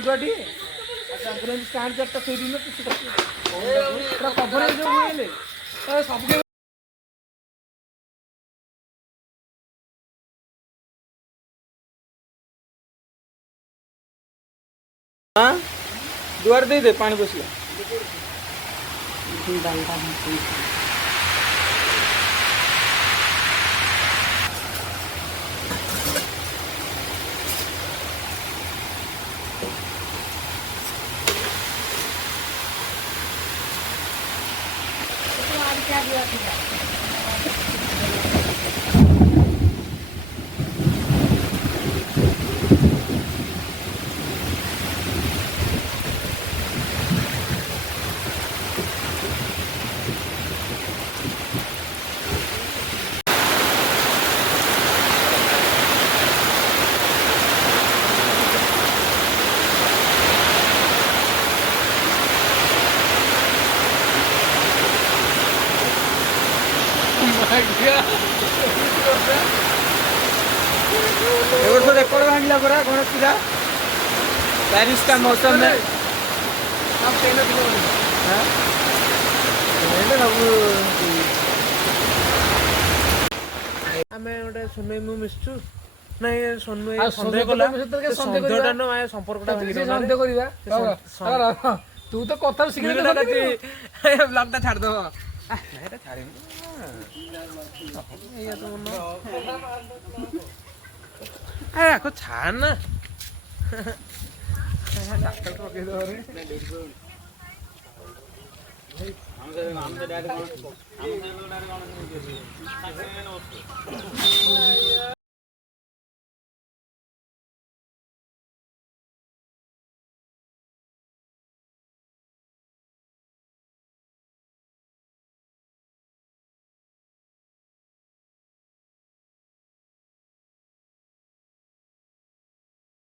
गांडुआटी अच्छा स्टैंड चट्टा थोड़ी ना कुछ पूरा कवर जो हुए सब के हां दुआर दे दे पानी बसिया क्या दिया तो रेकॉर्ड भांगला परा गणेश पूजा बारिश का मौसम में आप पहले दिनो हां एले सब हमें ओटे सुनै मु मिसछु नै सुनै संदेह कला संदेहटा न आय संपर्कटा भांगी दो संदेह करिबा तू तो कथा सिखले ब्लॉग ता छाड़ दो एटा छाड़ी ये तो अरे को छाड़ ना डॉक्टर को के दो रे हम से डायरेक्ट हम से डायरेक्ट